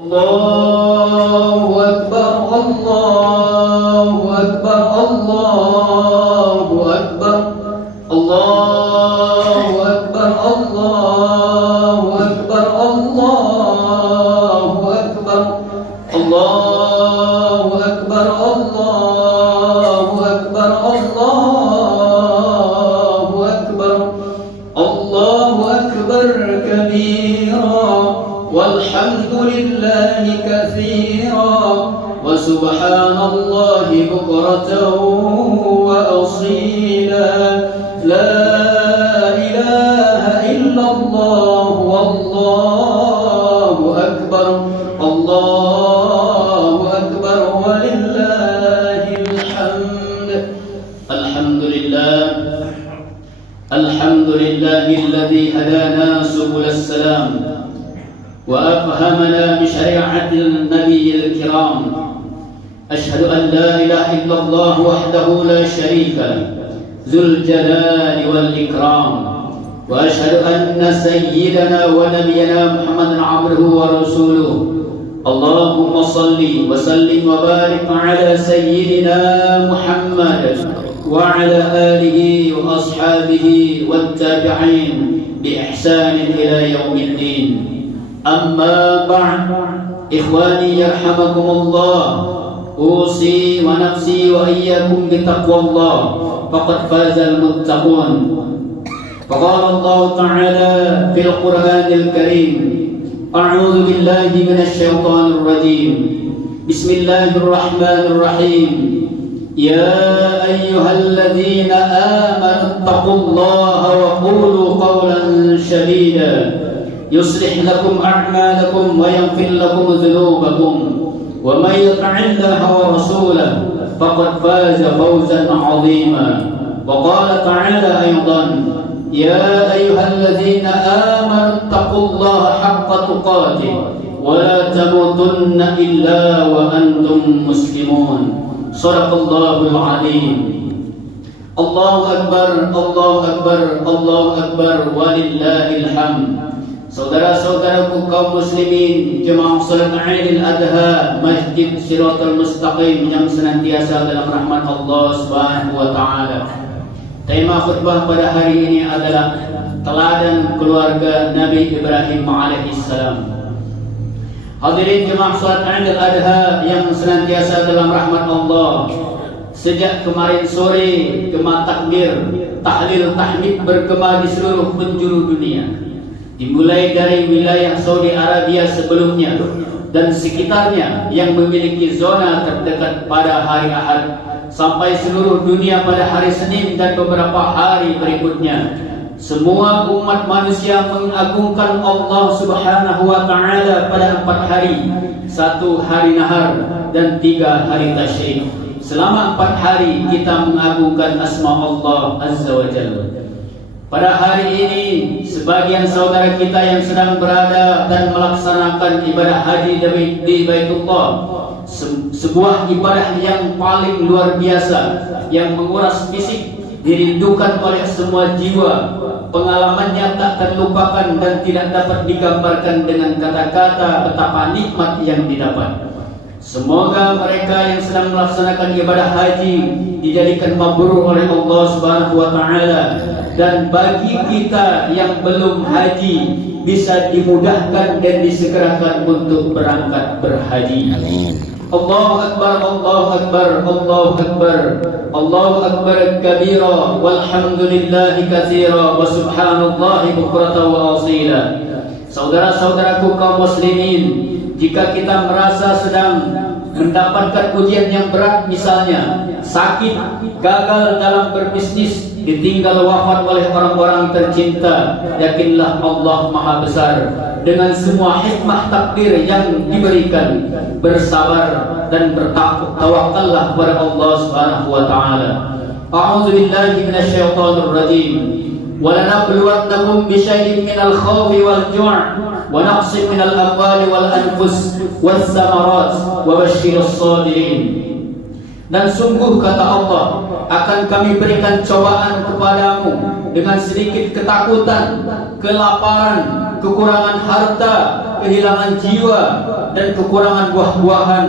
Allahu Akbar, Allahu Akbar, Allahu Akbar, Allahu Akbar, Allahu Akbar, Allahu Akbar, Allahu Akbar, Allahu Akbar, Allahu Akbar, Allahu Akbar kabira, walhamdulillahi katsira, wa subhanallahi bukratan wa asila, la ilaha illallah, wallahu akbar, Allahu akbar, walillahil hamd. Alhamdulillah, alhamdulillahilladzi hadana subulas salam وأفهمنا بشريعة النبي الكرام. أشهد أن لا إله إلا الله وحده لا شريك له ذو الجلال والإكرام، وأشهد أن سيدنا ونبينا محمد عبده ورسوله. اللهم صل وسلم وبارك على سيدنا محمد وعلى آله وأصحابه والتابعين بإحسان إلى يوم الدين. أما بعد، إخواني يرحمكم الله، أوصي ونفسي وإياكم بتقوى الله، فقد فاز المتقون. فقال الله تعالى في القرآن الكريم: أعوذ بالله من الشيطان الرجيم، بسم الله الرحمن الرحيم، يا أيها الذين آمنوا اتقوا الله وقولوا قولا سديدا يصلح لكم أعمالكم ويغفر لكم ذنوبكم، ومن يطع الله ورسوله فقد فاز فوزا عظيما. وقال تعالى أيضا: يا أيها الذين آمنوا اتقوا الله حق تقاته ولا تموتن إلا وأنتم مسلمون. صدق الله العظيم. الله أكبر، الله أكبر، الله أكبر، ولله الحمد. Saudara-saudaraku kaum muslimin, jemaah salat Idul Adha Masjid Shiratal Mustaqim yang senantiasa dalam rahmat Allah Subhanahu wa taala. Tema khutbah pada hari ini adalah teladan keluarga Nabi Ibrahim alaihissalam. Hadirin jemaah salat Idul Adha yang senantiasa dalam rahmat Allah. Sejak kemarin sore gema takbir, tahlil, tahmid bergema di seluruh penjuru dunia. Dimulai dari wilayah Saudi Arabia sebelumnya dan sekitarnya yang memiliki zona terdekat pada hari Ahad, sampai seluruh dunia pada hari Senin dan beberapa hari berikutnya. Semua umat manusia mengagungkan Allah Subhanahu wa taala pada 4 hari, 1 hari nahar dan 3 hari tasyrik. Selama 4 hari kita mengagungkan asma Allah Azza wa Jalla. Pada hari ini, sebagian saudara kita yang sedang berada dan melaksanakan ibadah haji di Baitullah, sebuah ibadah yang paling luar biasa, yang menguras fisik, dirindukan oleh semua jiwa. Pengalamannya tak terlupakan dan tidak dapat digambarkan dengan kata-kata betapa nikmat yang didapat. Semoga mereka yang sedang melaksanakan ibadah haji dijadikan mabrur oleh Allah Subhanahu wa taala, dan bagi kita yang belum haji bisa dimudahkan dan disegerakan untuk berangkat berhaji. Amin. Allahu Akbar, Allahu Akbar, Allahu Akbar, Allahu Akbar kabira, walhamdulillahi katsira, wa subhanallahi bukratan wa asila. Saudara-saudaraku kaum muslimin, jika kita merasa sedang mendapatkan ujian yang berat, misalnya sakit, gagal dalam berbisnis, ditinggal wafat oleh orang-orang tercinta, yakinlah Allah Maha Besar. Dengan semua hikmah takdir yang diberikan, bersabar dan bertawakallah kepada Allah Subhanahu wa taala. A'udzu billahi minasyaitonir rajim. وَلَنَبْلُوَنَّكُمْ بِشَيْءٍ مِنَ الْخَوْفِ وَالْجُوعِ وَنَقْصٍ مِنَ الْأَمْوَالِ وَالْأَنْفُسِ وَالثَّمَرَاتِ وَبَشِّرِ الصَّابِرِينَ. Dan sungguh kata Allah, akan kami berikan cobaan kepadamu dengan sedikit ketakutan, kelaparan, kekurangan harta, kehilangan jiwa dan kekurangan buah-buahan,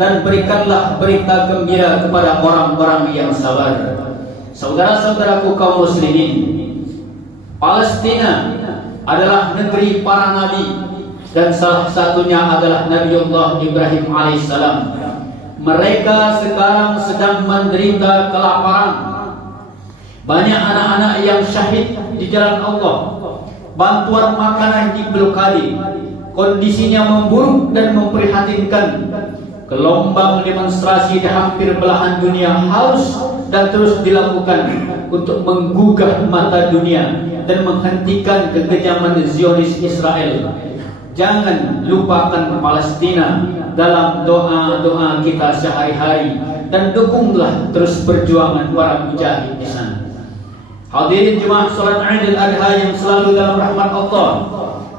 dan berikanlah berita gembira kepada orang-orang yang sabar. Saudara-saudaraku kaum muslimin, Palestina adalah negeri para nabi, dan salah satunya adalah Nabiullah Ibrahim alaihissalam. Mereka sekarang sedang menderita kelaparan. Banyak anak-anak yang syahid di jalan Allah. Bantuan makanan diblokade. Kondisinya memburuk dan memprihatinkan. Gelombang demonstrasi di hampir belahan dunia harus dan terus dilakukan untuk menggugah mata dunia dan menghentikan kekejaman Zionis Israel. Jangan lupakan Palestina dalam doa-doa kita sehari-hari, dan dukunglah terus perjuangan para mujahid di sana. Hadirin jemaah salat Idul Adha yang selalu dalam rahmat Allah.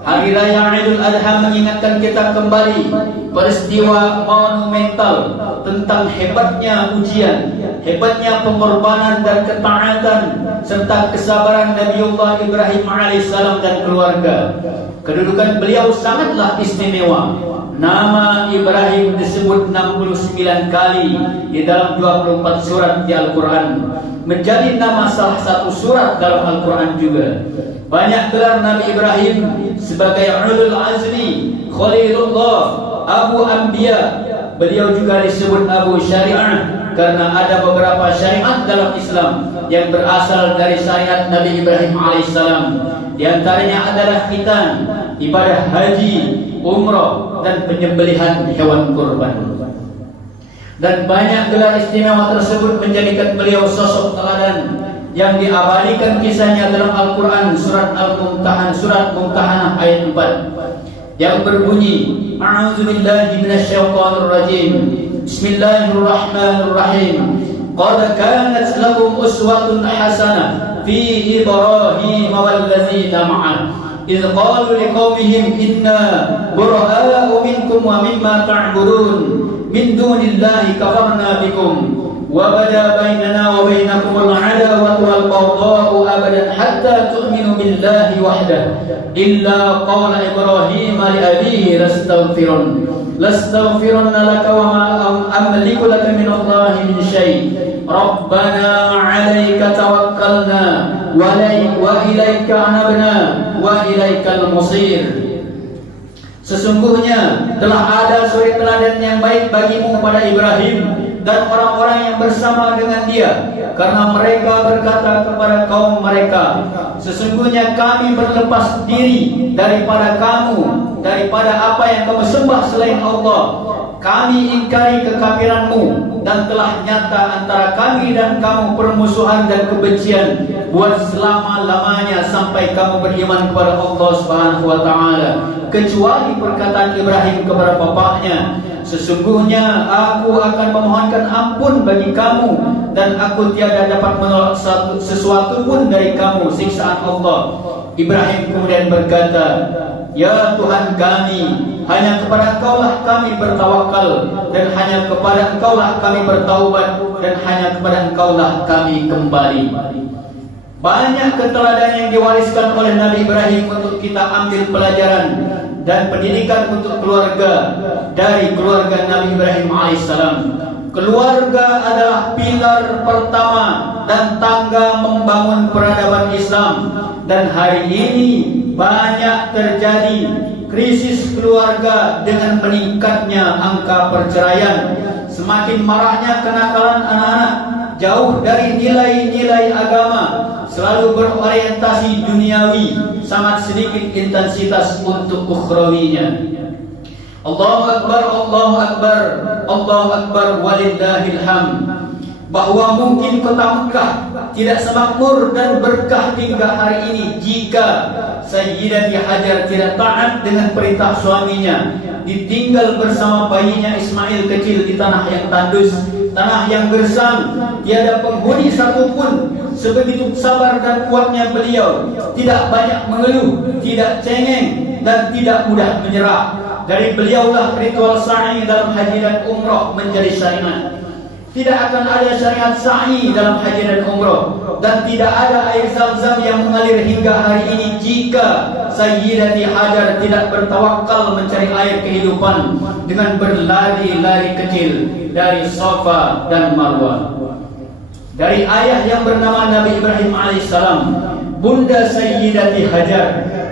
Hari Raya Idul Adha mengingatkan kita kembali peristiwa monumental tentang hebatnya ujian, hebatnya pengorbanan dan ketaatan serta kesabaran Nabiullah Ibrahim alaihissalam dan keluarga. Kedudukan beliau sangatlah istimewa. Nama Ibrahim disebut 69 kali di dalam 24 surat di Al-Quran. Menjadi nama salah satu surat dalam Al-Quran juga. Banyak gelar Nabi Ibrahim sebagai Ulul Azmi, Khalilullah, Abu Anbiya. Beliau juga disebut Abu Syariah karena ada beberapa syariat dalam Islam yang berasal dari syariat Nabi Ibrahim alaihissalam. Di antaranya adalah khitan, ibadah haji, umrah, dan penyembelihan hewan kurban. Dan banyak gelar istimewa tersebut menjadikan beliau sosok teladan yang diabadikan kisahnya dalam Al-Quran surat Al-Mumtahan, surat Mumtahanah ayat 4 yang berbunyi, A'udzubillahi minasyaitonirrajim. Bismillahirrahmanirrahim. Qad kanat lakum uswatun hasanah fi Ibrahim wallazina ma'ah idh qalu liqaumihim inna bura'a'u minkum wa mimma ta'budun min dunillahi kafarna bikum wa bada bainana wa bainakum al-'adawatu wal baghdha'u abadan hatta tu'minu billahi wahdah illa qawla Ibrahim li abihi lastaghfirunna laka wa ma amliku laka min Allahi min syai' Rabbana 'alaika tawakkalna wa ilaika anabna wa ilaikal musir. Sesungguhnya telah ada suri teladan yang baik bagimu pada Ibrahim dan orang-orang yang bersama dengan dia, karena mereka berkata kepada kaum mereka, sesungguhnya kami berlepas diri daripada kamu, daripada apa yang kamu sembah selain Allah. Kami ingkari kekafiranmu, dan telah nyata antara kami dan kamu permusuhan dan kebencian buat selama-lamanya sampai kamu beriman kepada Allah Subhanahu wa taala, kecuali perkataan Ibrahim kepada bapaknya, sesungguhnya aku akan memohonkan ampun bagi kamu dan aku tiada dapat menolak sesuatu pun dari kamu siksaan Allah. Ibrahim kemudian berkata, ya Tuhan kami, hanya kepada Engkaulah kami bertawakal, dan hanya kepada Engkaulah kami bertaubat, dan hanya kepada Engkaulah kami kembali. Banyak keteladanan yang diwariskan oleh Nabi Ibrahim untuk kita ambil pelajaran dan pendidikan untuk keluarga dari keluarga Nabi Ibrahim alaihissalam. Keluarga adalah pilar pertama dan tangga membangun peradaban Islam. Dan hari ini banyak terjadi krisis keluarga dengan meningkatnya angka perceraian, semakin maraknya kenakalan anak-anak, jauh dari nilai-nilai agama, selalu berorientasi duniawi, sangat sedikit intensitas untuk ukhrawinya. Allahu Akbar, Allahu Akbar, Allahu Akbar, walillahil hamd. Bahwa mungkin kota Mekah tidak semakmur dan berkah hingga hari ini jika Sayyidati Hajar tidak taat dengan perintah suaminya, ditinggal bersama bayinya Ismail kecil di tanah yang tandus, tanah yang gersang, tiada penghuni satupun. Sebegitu sabar dan kuatnya beliau, tidak banyak mengeluh, tidak cengeng, dan tidak mudah menyerah. Dari beliaulah ritual sa'i dalam haji dan umrah menjadi syariat. Tidak akan ada syariat sa'i dalam haji dan umrah dan tidak ada air Zam-Zam yang mengalir hingga hari ini jika Sayyidati Hajar tidak bertawakal mencari air kehidupan dengan berlari-lari kecil dari Safa dan Marwah. Dari ayah yang bernama Nabi Ibrahim alaihissalam, bunda Sayyidati Hajar,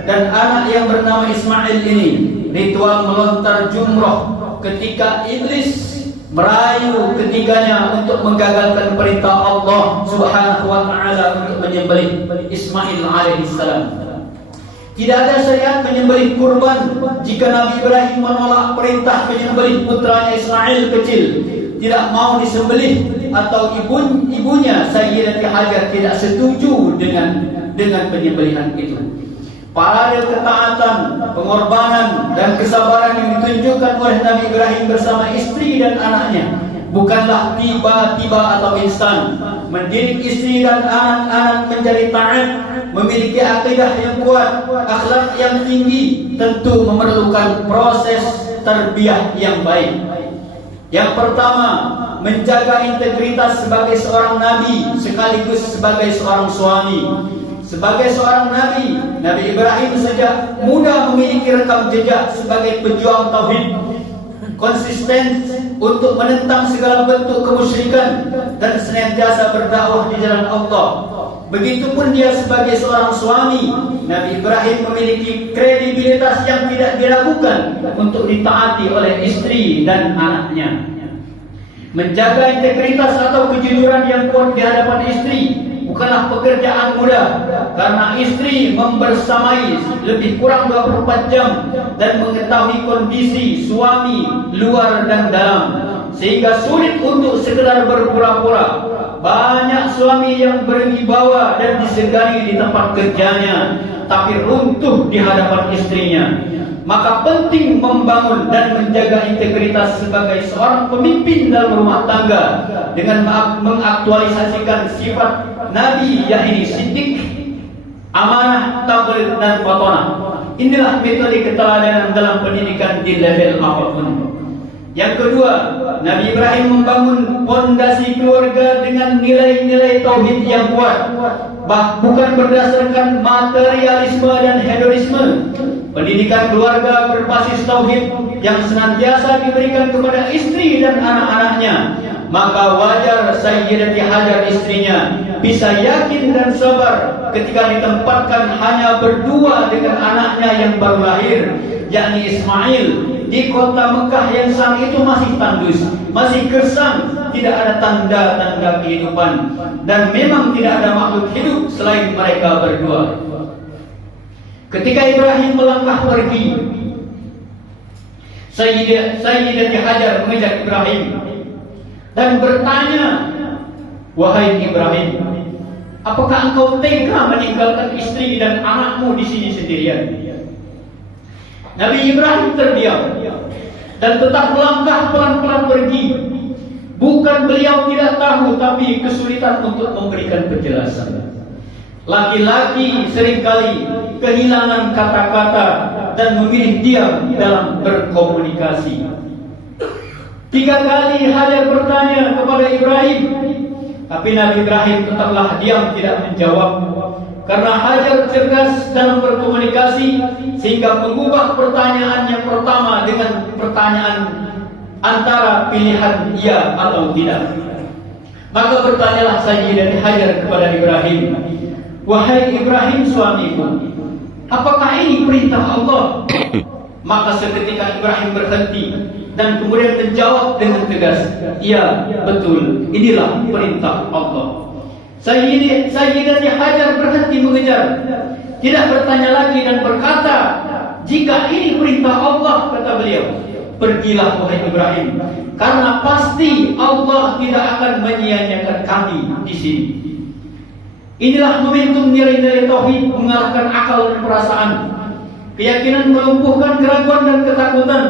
dan anak yang bernama Ismail ini, ritual melontar jumroh ketika iblis merayu ketiganya untuk menggagalkan perintah Allah Subhanahu wa taala untuk menyembelih Ismail alaihissalam. Tidak ada syariat menyembelih kurban jika Nabi Ibrahim menolak perintah menyembelih putranya Ismail kecil, tidak mau disembelih, atau ibunya Sayyidati Hajar tidak setuju dengan penyembelihan itu. Parade ketaatan, pengorbanan dan kesabaran yang ditunjukkan oleh Nabi Ibrahim bersama istri dan anaknya bukanlah tiba-tiba atau instan. Mendidik istri dan anak-anak menjadi taat, memiliki akidah yang kuat, akhlak yang tinggi, tentu memerlukan proses tarbiyah yang baik. Yang pertama, menjaga integritas sebagai seorang nabi sekaligus sebagai seorang suami. Sebagai seorang nabi, Nabi Ibrahim sejak muda memiliki rekam jejak sebagai pejuang tauhid, konsisten untuk menentang segala bentuk kemusyrikan dan senantiasa berdakwah di jalan Allah. Begitupun dia sebagai seorang suami, Nabi Ibrahim memiliki kredibilitas yang tidak diragukan untuk ditaati oleh istri dan anaknya. Menjaga integritas atau kejujuran yang kuat di hadapan istri bukanlah pekerjaan mudah, karena istri membersamai lebih kurang 24 jam dan mengetahui kondisi suami luar dan dalam, sehingga sulit untuk sekedar berpura-pura. Banyak suami yang berwibawa dan disegani di tempat kerjanya, tapi runtuh di hadapan istrinya. Maka penting membangun dan menjaga integritas sebagai seorang pemimpin dalam rumah tangga dengan mengaktualisasikan sifat Nabi, yakni siddiq, amanah, tabligh dan fatonah. Inilah metode keteladanan dalam pendidikan di level apapun. Yang kedua, Nabi Ibrahim membangun fondasi keluarga dengan nilai-nilai tauhid yang kuat, bukan berdasarkan materialisme dan hedonisme. Pendidikan keluarga berbasis tauhid yang senantiasa diberikan kepada istri dan anak-anaknya. Maka wajar Sayyidati Hajar istrinya bisa yakin dan sabar ketika ditempatkan hanya berdua dengan anaknya yang baru lahir, yakni Ismail, di kota Mekah yang saat itu masih tandus, masih gersang, tidak ada tanda-tanda kehidupan, dan memang tidak ada makhluk hidup selain mereka berdua. Ketika Ibrahim melangkah pergi, Sayyidati Hajar mengejar Ibrahim dan bertanya, "Wahai Ibrahim, apakah engkau tega meninggalkan istri dan anakmu di sini sendirian?" Nabi Ibrahim terdiam dan tetap melangkah pelan-pelan pergi. Bukan beliau tidak tahu, tapi kesulitan untuk memberikan penjelasan. Laki-laki seringkali kehilangan kata-kata dan memilih diam dalam berkomunikasi. 3 kali Hajar bertanya kepada Ibrahim, tapi Nabi Ibrahim tetaplah diam, tidak menjawab. Karena Hajar cerdas dalam berkomunikasi, sehingga mengubah pertanyaan yang pertama dengan pertanyaan antara pilihan ya atau tidak. Maka bertanyalah Sayyidati Hajar kepada Ibrahim, "Wahai Ibrahim suamiku, apakah ini perintah Allah?" Maka seketika Ibrahim berhenti dan kemudian menjawab dengan tegas, "Iya, betul, inilah perintah Allah." Sayyidati Hajar berhenti mengejar, tidak bertanya lagi dan berkata, "Jika ini perintah Allah," kata beliau, "pergilah wahai Ibrahim, karena pasti Allah tidak akan menyia-nyiakan kami di sini." Inilah momentum nilai-nilai tauhid mengalahkan akal dan perasaan. Keyakinan melumpuhkan keraguan dan ketakutan.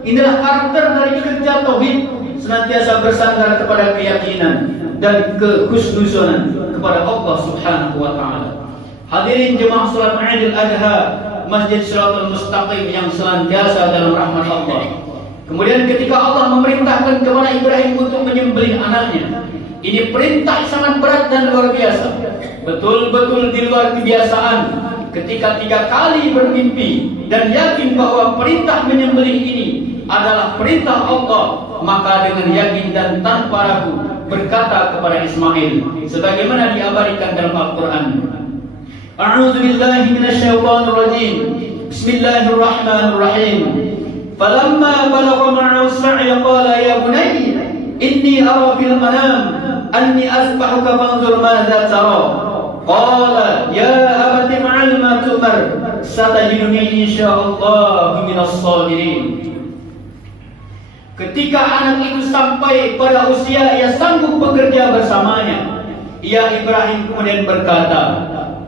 Inilah karakter dari kerja tauhid, senantiasa bersandar kepada keyakinan dan kehusnuzonan kepada Allah Subhanahu wa taala. Hadirin jemaah salat Idul Adha Masjid Shiratal Mustaqim yang senantiasa dalam rahmat Allah. Kemudian ketika Allah memerintahkan kepada Ibrahim untuk menyembelih anaknya, Ini perintah sangat berat dan luar biasa. Betul-betul di luar kebiasaan. Ketika 3 kali bermimpi dan yakin bahwa perintah menyembelih ini adalah perintah Allah, maka dengan yakin dan tanpa ragu berkata kepada Ismail sebagaimana diabadikan dalam Al-Quran. A'udzu billahi minasyaitonir rajim. Bismillahirrahmanirrahim. Falamma balagha ma'ahu as-sa'y qala ya bunayya inni ara fil manam anni asbahuka fanzur madza tara. Qala ya abati fa'al ma tu'mar satajiduni insyaallah minas sabirin. Ketika anak itu sampai pada usia ia sanggup bekerja bersamanya, Ibrahim kemudian berkata,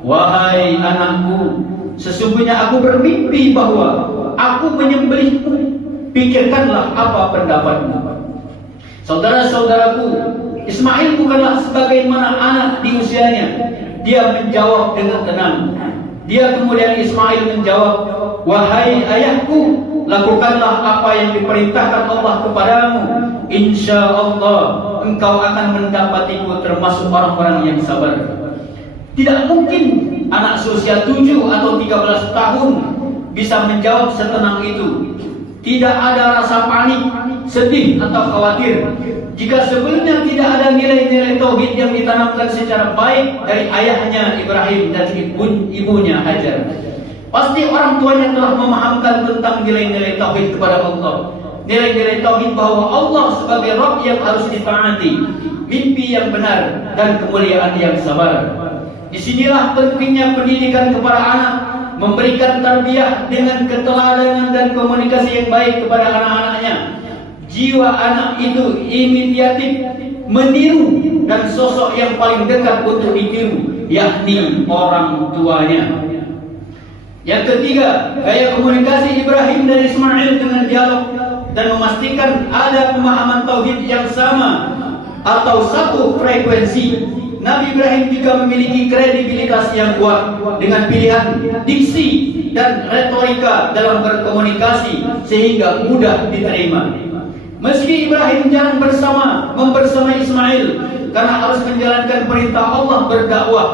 wahai anakku, sesungguhnya aku bermimpi bahwa aku menyembelihmu. Pikirkanlah apa pendapatmu. Saudara-saudaraku, Ismail bukanlah sebagaimana anak di usianya. Dia menjawab dengan tenang. Dia kemudian Ismail menjawab, wahai ayahku, lakukanlah apa yang diperintahkan Allah kepadamu. Insya Allah engkau akan mendapatiku termasuk orang-orang yang sabar. Tidak mungkin anak seusia 7 atau 13 tahun bisa menjawab setenang itu. Tidak ada rasa panik, sedih atau khawatir. Jika sebelumnya tidak ada nilai-nilai tauhid yang ditanamkan secara baik dari ayahnya Ibrahim dan ibunya Hajar, pasti orang tuanya telah memahamkan tentang nilai-nilai tauhid kepada Allah. Nilai-nilai tauhid bahwa Allah sebagai Rabb yang harus ditaati, mimpi yang benar dan kemuliaan yang sabar. Disinilah pentingnya pendidikan kepada anak, memberikan tarbiyah dengan keteladanan dan komunikasi yang baik kepada anak-anaknya. Jiwa anak itu imitatif, meniru, dan sosok yang paling dekat untuk ditiru, yakni orang tuanya. Yang ketiga, gaya komunikasi Ibrahim dan Ismail dengan dialog dan memastikan ada pemahaman tauhid yang sama atau satu frekuensi. Nabi Ibrahim juga memiliki kredibilitas yang kuat dengan pilihan diksi dan retorika dalam berkomunikasi sehingga mudah diterima. Meski Ibrahim jarang membersamai Ismail karena harus menjalankan perintah Allah berdakwah,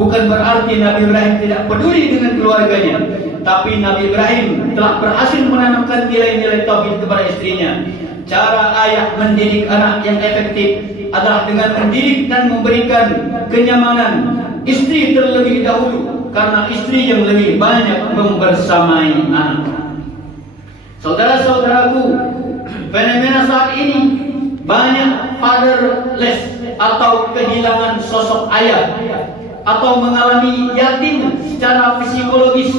bukan berarti Nabi Ibrahim tidak peduli dengan keluarganya. Tapi Nabi Ibrahim telah berhasil menanamkan nilai-nilai tauhid kepada istrinya. Cara ayah mendidik anak yang efektif adalah dengan mendidik dan memberikan kenyamanan istri terlebih dahulu, karena istri yang lebih banyak membersamai anak. Saudara-saudaraku, fenomena saat ini banyak fatherless atau kehilangan sosok ayah, atau mengalami yatim secara psikologis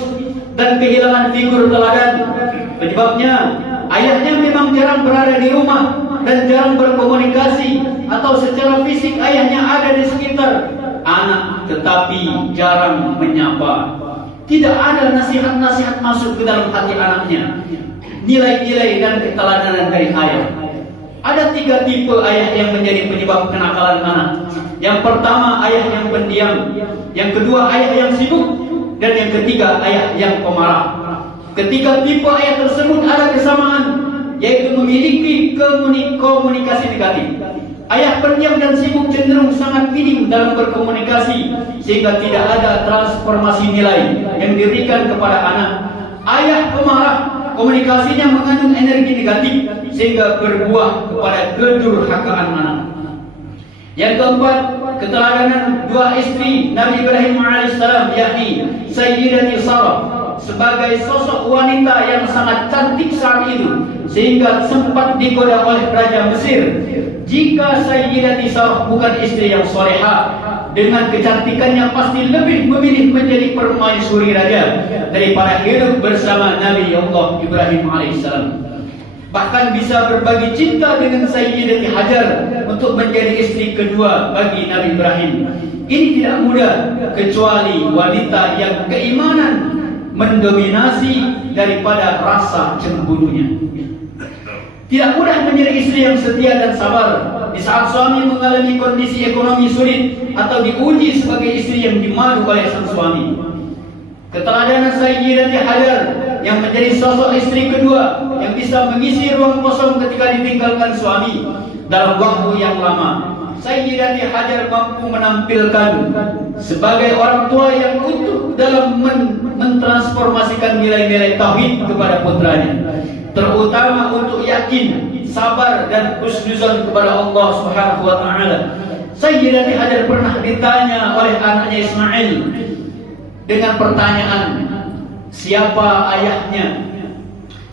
dan kehilangan figur teladan. Penyebabnya ayahnya memang jarang berada di rumah dan jarang berkomunikasi, atau secara fisik ayahnya ada di sekitar anak tetapi jarang menyapa. Tidak ada nasihat-nasihat masuk ke dalam hati anaknya, nilai-nilai dan keteladanan dari ayah. Ada 3 tipe ayah yang menjadi penyebab kenakalan anak. Yang pertama, ayah yang pendiam. Yang kedua, ayah yang sibuk. Dan yang ketiga, ayah yang pemarah. Ketiga tipe ayah tersebut ada kesamaan, yaitu memiliki komunikasi negatif. Ayah pendiam dan sibuk cenderung sangat minim dalam berkomunikasi, sehingga tidak ada transformasi nilai yang diberikan kepada anak. Ayah pemarah, komunikasinya mengandung energi negatif sehingga berbuah kepada kedurhakaan anak. Yang keempat, keteladanan 2 istri Nabi Ibrahim alaihissalam, yakni Sayyidati Sarah sebagai sosok wanita yang sangat cantik saat itu, sehingga sempat digoda oleh Raja Mesir. Jika Sayyidati Sarah bukan istri yang solehah, dengan kecantikannya pasti lebih memilih menjadi permaisuri raja daripada hidup bersama Nabi Allah Ibrahim alaihissalam. Bahkan bisa berbagi cinta dengan Sayyidati Hajar untuk menjadi istri kedua bagi Nabi Ibrahim. Ini tidak mudah, kecuali wanita yang keimanan mendominasi daripada rasa cemburunya. Tidak mudah menjadi istri yang setia dan sabar di saat suami mengalami kondisi ekonomi sulit atau diuji sebagai istri yang dimadu oleh sang suami. Keteladanan Sayyidati Hajar yang menjadi sosok istri kedua yang bisa mengisi ruang kosong ketika ditinggalkan suami dalam waktu yang lama, Sayyidati Hajar mampu menampilkan sebagai orang tua yang utuh dalam mentransformasikan nilai-nilai tauhid kepada putranya, terutama untuk yakin, sabar dan husnuzon kepada Allah Subhanahu wa taala. Sayyidati Hajar pernah ditanya oleh anaknya Ismail dengan pertanyaan, siapa ayahnya?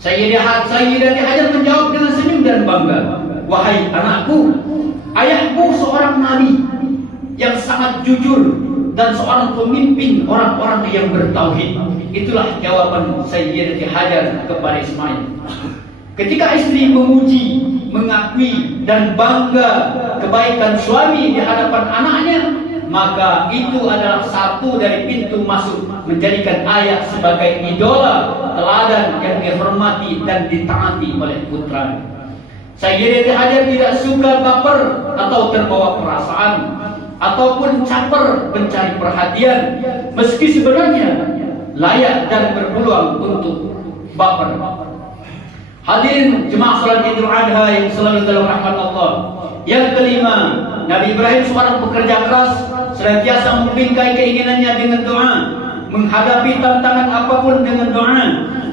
Sayyidati Hajar menjawab dengan senyum dan bangga, wahai anakku, ayahku seorang nabi yang sangat jujur dan seorang pemimpin orang-orang yang bertauhid. Itulah jawaban Sayyidati Hajar kepada Ismail. Ketika istri memuji, mengakui dan bangga kebaikan suami di hadapan anaknya, maka itu adalah satu dari pintu masuk menjadikan ayah sebagai idola, teladan yang dihormati dan ditaati oleh putranya. Sayyidati Hajar tidak suka baper atau terbawa perasaan ataupun caper mencari perhatian, meski sebenarnya layak dan berpeluang untuk baper. Hadirin jemaah salat Idul Adha yang selalu dalam rahmat Allah. Yang kelima, Nabi Ibrahim seorang pekerja keras, senantiasa membingkai keinginannya dengan doa, menghadapi tantangan apapun dengan doa.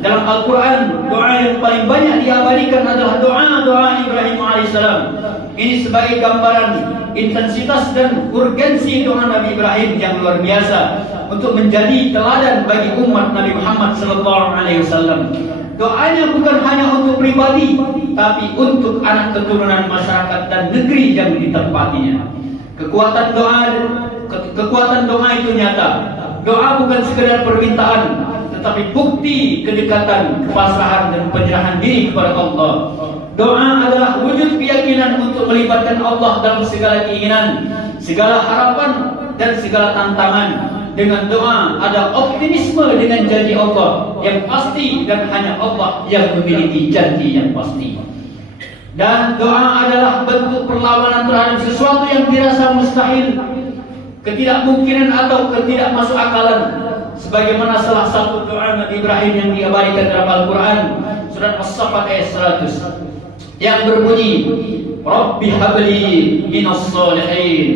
Dalam Al-Quran, doa yang paling banyak diabadikan adalah doa Ibrahim alaihissalam. Ini sebagai gambaran intensitas dan urgensi doa Nabi Ibrahim yang luar biasa untuk menjadi teladan bagi umat Nabi Muhammad SAW. Doanya bukan hanya untuk pribadi, tapi untuk anak keturunan masyarakat dan negeri yang ditempatinya. Kekuatan doa itu nyata. Doa bukan sekedar permintaan, tetapi bukti kedekatan, kepasrahan dan penyerahan diri kepada Allah. Doa adalah wujud keyakinan untuk melibatkan Allah dalam segala keinginan, segala harapan dan segala tantangan. Dengan doa ada optimisme dengan janji Allah yang pasti, dan hanya Allah yang memiliki janji yang pasti. Dan doa adalah bentuk perlawanan terhadap sesuatu yang dirasa mustahil, ketidakmungkinan atau ketidakmasukakalan. Sebagaimana salah satu doa Nabi Ibrahim yang diabadikan dalam Al-Quran, surat As-Saffat ayat 100, yang berbunyi, Rabbi habli minas solihin.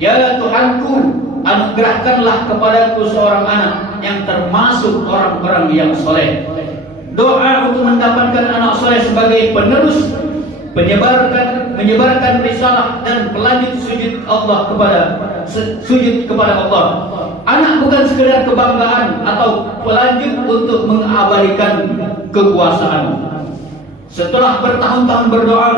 Ya Tuhanku, anugerahkanlah kepadaku seorang anak yang termasuk orang-orang yang soleh. Doa untuk mendapatkan anak soleh sebagai penerus, menyebarkan risalah dan pelanjut sujud kepada Allah. Anak bukan sekedar kebanggaan atau pelanjut untuk mengabadikan kekuasaan. Setelah bertahun-tahun berdoa,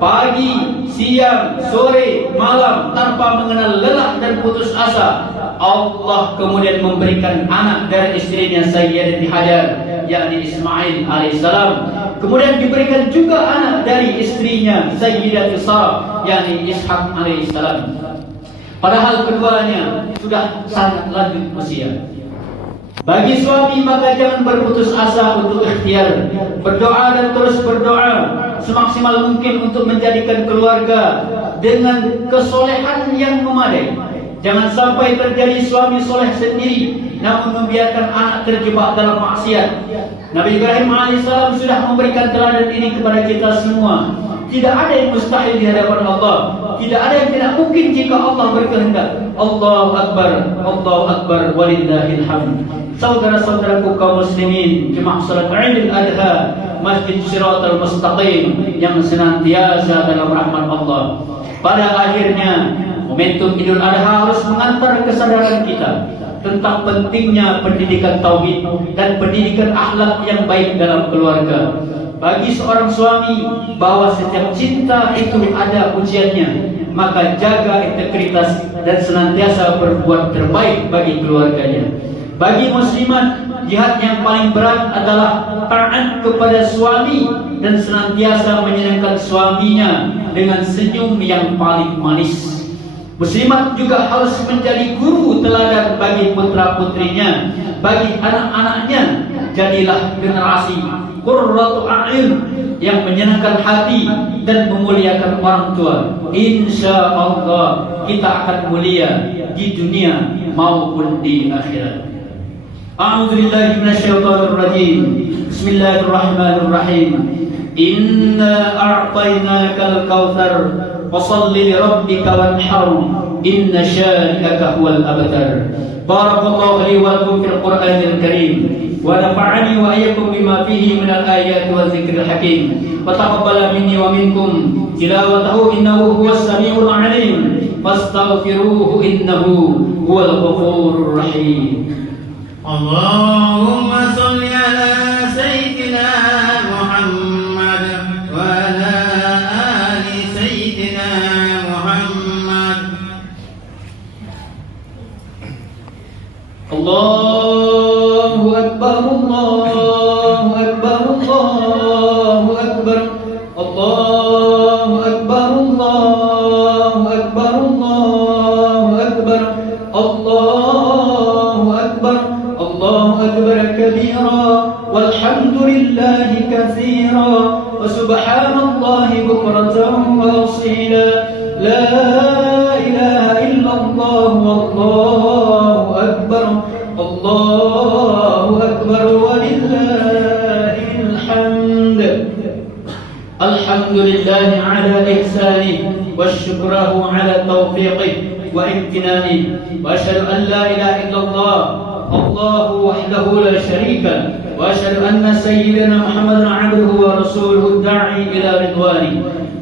pagi, siang, sore, malam, tanpa mengenal lelah dan putus asa, Allah kemudian memberikan anak dari istrinya Sayyidati Hajar, yakni Ismail alaihissalam. Kemudian diberikan juga anak dari istrinya Sayyidati Sarah, yakni Ishak alaihissalam. Padahal keduanya sudah sangat lanjut usia. Bagi suami, maka jangan berputus asa untuk ikhtiar, berdoa dan terus berdoa semaksimal mungkin untuk menjadikan keluarga dengan kesolehan yang memadai. Jangan sampai terjadi suami soleh sendiri namun membiarkan anak terjebak dalam maksiat. Nabi Ibrahim alaihissalam sudah memberikan teladan ini kepada kita semua. Tidak ada yang mustahil di hadapan Allah. Tidak ada yang tidak mungkin jika Allah berkehendak. Allahu Akbar, walillahil hamd. Saudara-saudaraku kaum muslimin, jemaah salat Idul Adha Masjid Shiratal Mustaqim yang senantiasa dalam rahmat Allah. Pada akhirnya, momentum Idul Adha harus mengantar kesadaran kita tentang pentingnya pendidikan tauhid dan pendidikan akhlak yang baik dalam keluarga. Bagi seorang suami, bahwa setiap cinta itu ada ujiannya, maka jaga integritas dan senantiasa berbuat terbaik bagi keluarganya. Bagi muslimat, jihad yang paling berat adalah taat kepada suami dan senantiasa menyenangkan suaminya dengan senyum yang paling manis. Muslimat juga harus menjadi guru teladan bagi putra-putrinya, bagi anak-anaknya. Jadilah generasi qurratu a'yun yang menyenangkan hati dan memuliakan orang tua. Insya Allah kita akan mulia di dunia maupun di akhirat. A'udzubillahi minasyaitonir rajim. Bismillahirrahmanirrahim. Inna a'tainakal kautsar وصل لربك وانحر إن شانئك هو الأبتر. بارك الله لي ولكم في القرآن الكريم ونفعني وإياكم بما فيه من الآيات والذكر الحكيم وتقبل مني ومنكم تلاوته إنه هو السميع العليم فاستغفروه إنه هو الغفور الرحيم. اللهم صل على سيدنا محمد وعلى آل سيدنا محمد. الله أكبر الله أكبر الله أكبر الله أكبر الله أكبر الله أكبر الله أكبر الله أكبر كبيرا والحمد لله كثيرا وسبحان الله بكرة وأصيلا لا إله إلا الله والله أكبر الله أكبر ولله الحمد. الحمد لله على إحسانه والشكره على توفيقه وامتنانه وأشهد أن لا إله إلا الله الله وحده لا شريك له وأشهد أن سيدنا محمدا عبده ورسوله الداعي إلى رضوانه.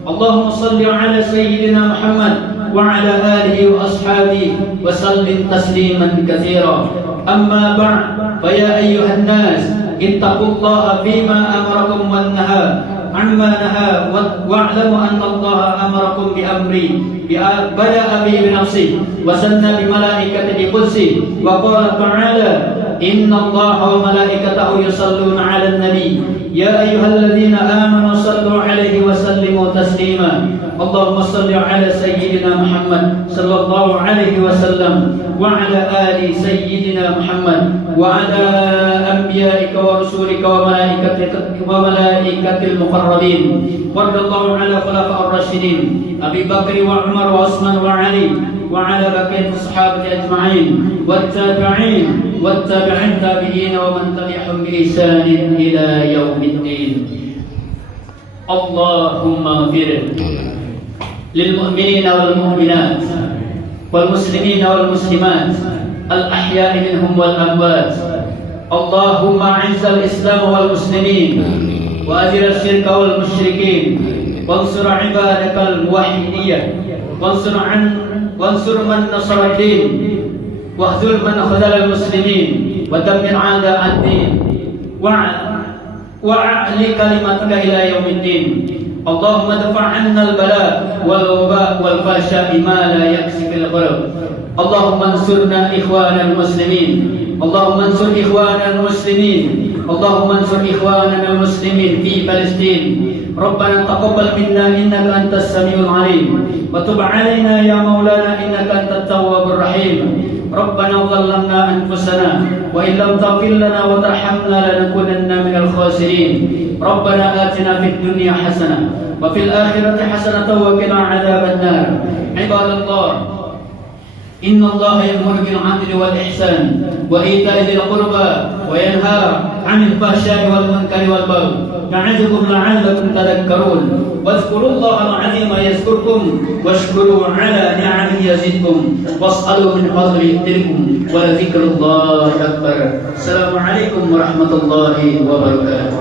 اللهم صل على سيدنا محمد وعلى آله وأصحابه وسلم تسليما كثيرا. أما بعد فيا أيها الناس اتقوا الله فيما أمركم والنهى عما نهى واعلموا أن الله أمركم بأمري بدأ به بنفسه وسنى بملائكته بقدسه وقال تعالى إن الله وملائكته يصلون على النبي يا أيها الذين آمنوا صلوا عليه وسلموا تسليما. اللهم صل على سيدنا محمد صلى الله عليه وسلم وعلى آل سيدنا محمد وعلى أنبيائك ورسولك وملائكة المقربين. وارض الله على خلفاء الراشدين أبي بكر وعمر وعثمان وعلي وعلى بقية الصحابة أجمعين والتابعين والتابعين التابعين ومن تبعهم بإحسان إلى يوم الدين. اللهم اغفر للمؤمنين والمؤمنات والمسلمين والمسلمات الأحياء منهم والأموات. اللهم أعز الإسلام والمسلمين وأذل الشرك والمشركين وانصر عبادك الموحدين وانصر من نصر الدين واخذل من خذل المسلمين ودمر أعداء الدين وأعلي كلمتك إلى يوم الدين. اللهم ادفع عنا البلاء والوباء والفحشاء ما لا يكشف الغرب. اللهم انصرنا إخواننا المسلمين اللهم انصر إخواننا المسلمين اللهم انصر إخواننا المسلمين في فلسطين. ربنا تقبل منا إنك أنت السميع العليم وتب علينا يا مولانا إنك أنت التواب الرحيم. ربنا ظلمنا أنفسنا وإن لم تغفر لنا وترحمنا لنكونن من الخاسرين. ربنا آتنا في الدنيا حسنة وفي الآخرة حسنة وقنا عذاب النار. عباد الله إن الله يأمر بالعدل والإحسان وإيتاء ذي القربى وينهى عن الفحشاء والمنكر والبغي يعظكم لعلكم تذكرون. واذكروا الله العظيم يذكركم واشكروا على نعمه يزدكم واسألوا من فضله يؤتكم ولذكر الله أكبر. السلام عليكم ورحمة الله وبركاته.